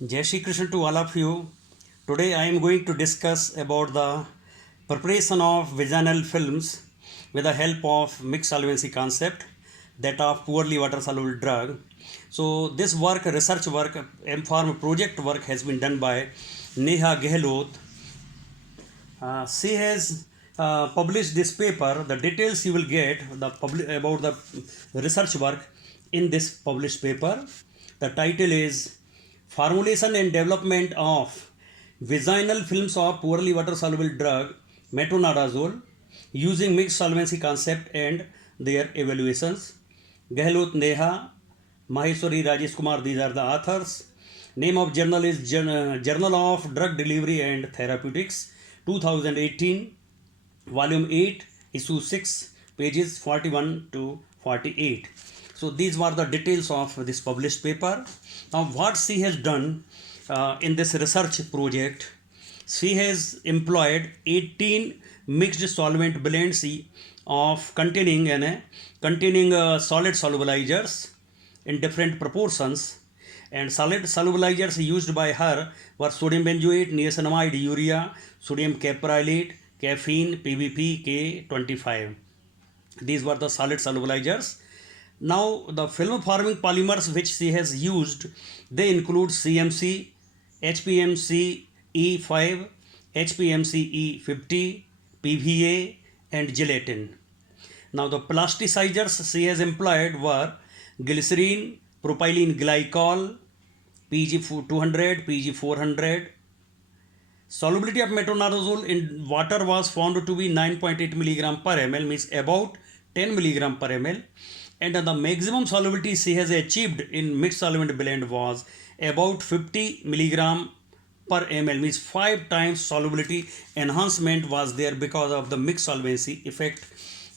Jai Shri Krishna to all of you. Today I am going to discuss about the preparation of vaginal films with the help of mixed solvency concept, that of poorly water soluble drug. So this work, research work, MPharm project work has been done by Neha Gehlot. She has published this paper. The details you will get about the research work in this published paper. The title is Formulation and Development of Vaginal Films of Poorly Water Soluble Drug Metronidazole using Mixed Solvency Concept and their evaluations. Gehlot Neha, Maheshwari Rajesh Kumar, these are the authors. Name of journal is Journal of Drug Delivery and Therapeutics, 2018, volume 8, issue 6, pages 41 to 48. So these were the details of this published paper. Now what she has done in this research project, she has employed 18 mixed solvent blends of containing solid solubilizers in different proportions, and solid solubilizers used by her were sodium benzoate, niacinamide, urea, sodium caprylate, caffeine, PVP, K25. These were the solid solubilizers. Now the film forming polymers which she has used, they include CMC, HPMC E5, HPMC E50, PVA and gelatin. Now the plasticizers she has employed were glycerine, propylene glycol, PG200, PG400. Solubility of metronidazole in water was found to be 9.8 mg per ml, means about 10 mg per ml, and the maximum solubility she has achieved in mixed solvent blend was about 50 mg per ml, means 5 times solubility enhancement was there because of the mixed solvency effect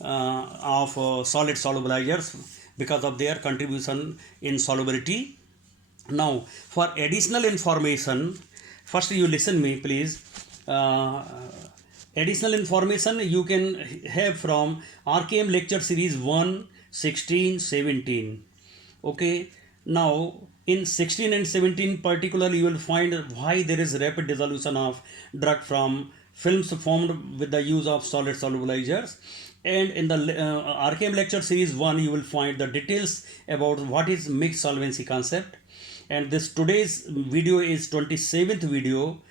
of solid solubilizers, because of their contribution in solubility. Now for additional information, first you listen me please. Additional information you can have from RKM lecture series 1, 16, 17. Okay, now in 16 and 17 particularly you will find why there is rapid dissolution of drug from films formed with the use of solid solubilizers, and in the RKM lecture series 1 you will find the details about what is mixed solvency concept. And this today's video is 27th video.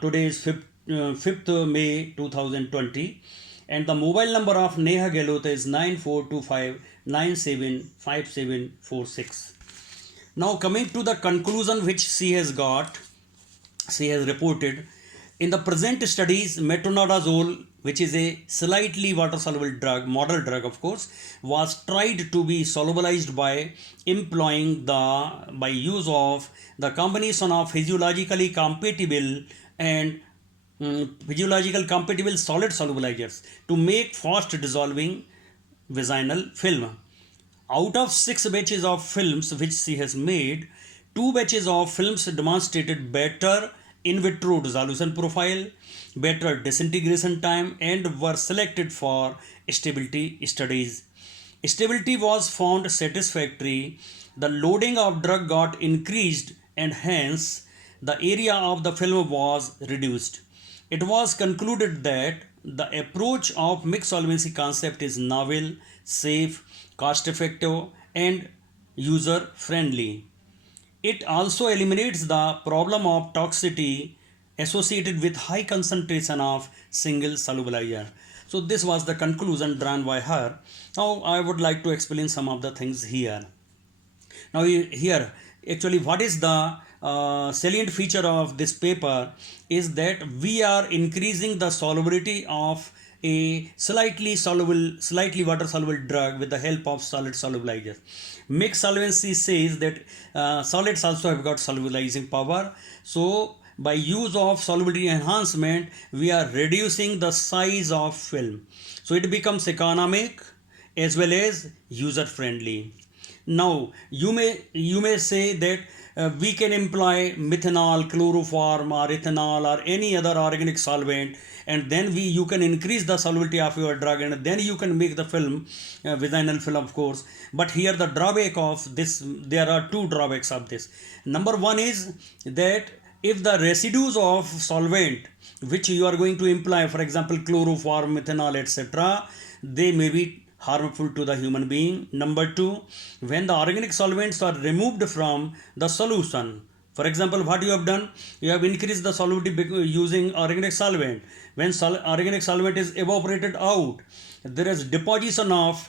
Today is 5th May 2020, and the mobile number of Neha Gehlot is 9425975746. Now coming to the conclusion which she has reported. In the present studies, metronidazole, which is a slightly water soluble drug, model drug of course, was tried to be solubilized by employing by use of the combination of physiologically compatible and physiological compatible solid solubilizers to make fast dissolving vaginal film. Out of 6 batches of films which she has made, 2 batches of films demonstrated better in vitro dissolution profile, better disintegration time, and were selected for stability studies. Stability was found satisfactory. The loading of drug got increased, and hence the area of the film was reduced. It was concluded that the approach of mixed solvency concept is novel, safe, cost effective, and user friendly. It also eliminates the problem of toxicity associated with high concentration of single solubilizer. So this was the conclusion drawn by her. Now I would like to explain some of the things here. Now here actually what is the salient feature of this paper is that we are increasing the solubility of a slightly water soluble drug with the help of solid solubilizer. Mixed solvency says that solids also have got solubilizing power. So by use of solubility enhancement, we are reducing the size of film. So it becomes economic as well as user friendly. Now you may say that we can employ methanol, chloroform, or ethanol, or any other organic solvent, and then you can increase the solubility of your drug, and then you can make the film, vaginal film, of course. But here the drawback of this, there are two drawbacks of this. Number one is that if the residues of solvent which you are going to imply, for example chloroform, methanol, etc., they may be harmful to the human being. Number two, when the organic solvents are removed from the solution, for example, what you have done, you have increased the solubility using organic solvent. When organic solvent is evaporated out, there is deposition of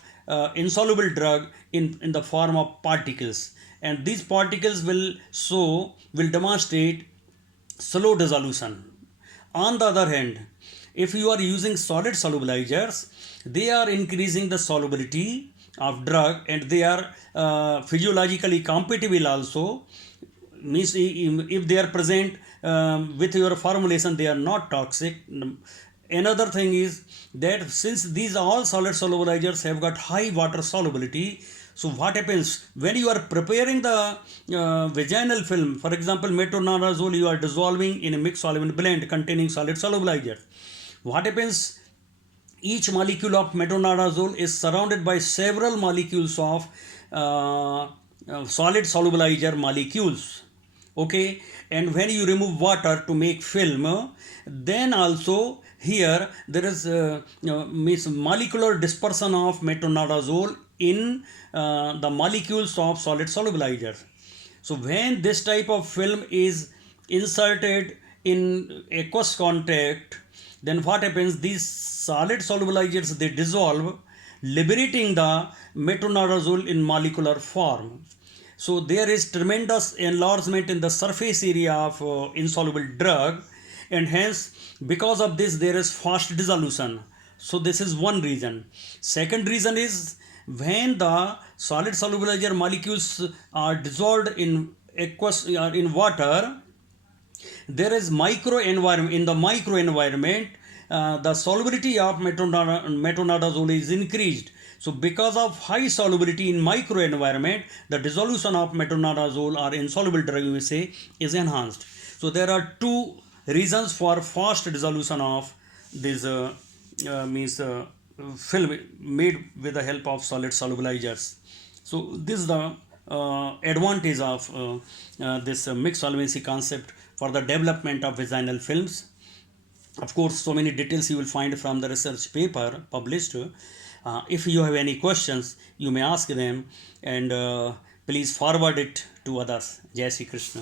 insoluble drug in the form of particles, and these particles will demonstrate slow dissolution. On the other hand, if you are using solid solubilizers, they are increasing the solubility of drug, and they are physiologically compatible also. Means if they are present with your formulation, they are not toxic. Another thing is that since these all solid solubilizers have got high water solubility, so what happens when you are preparing the vaginal film, for example metronidazole, you are dissolving in a mixed solvent blend containing solid solubilizer. What happens, each molecule of metronidazole is surrounded by several molecules of solid solubilizer molecules. Okay, and when you remove water to make film, then also here there is means molecular dispersion of metronidazole in the molecules of solid solubilizer. So when this type of film is inserted in aqueous contact, then what happens, these solid solubilizers, they dissolve, liberating the metronidazole in molecular form. So there is tremendous enlargement in the surface area of insoluble drug, and hence because of this there is fast dissolution. So this is one reason. Second reason is when the solid solubilizer molecules are dissolved in aqueous or in water, there is microenvironment. In the microenvironment, the solubility of metronidazole is increased. So because of high solubility in microenvironment, the dissolution of metronidazole or insoluble drug, you may say, is enhanced. So there are two reasons for fast dissolution of this film made with the help of solid solubilizers. So this is the advantage of this mixed solvency concept for the development of vaginal films. Of course, so many details you will find from the research paper published. If you have any questions, you may ask them, and please forward it to others. Jai Shri Krishna.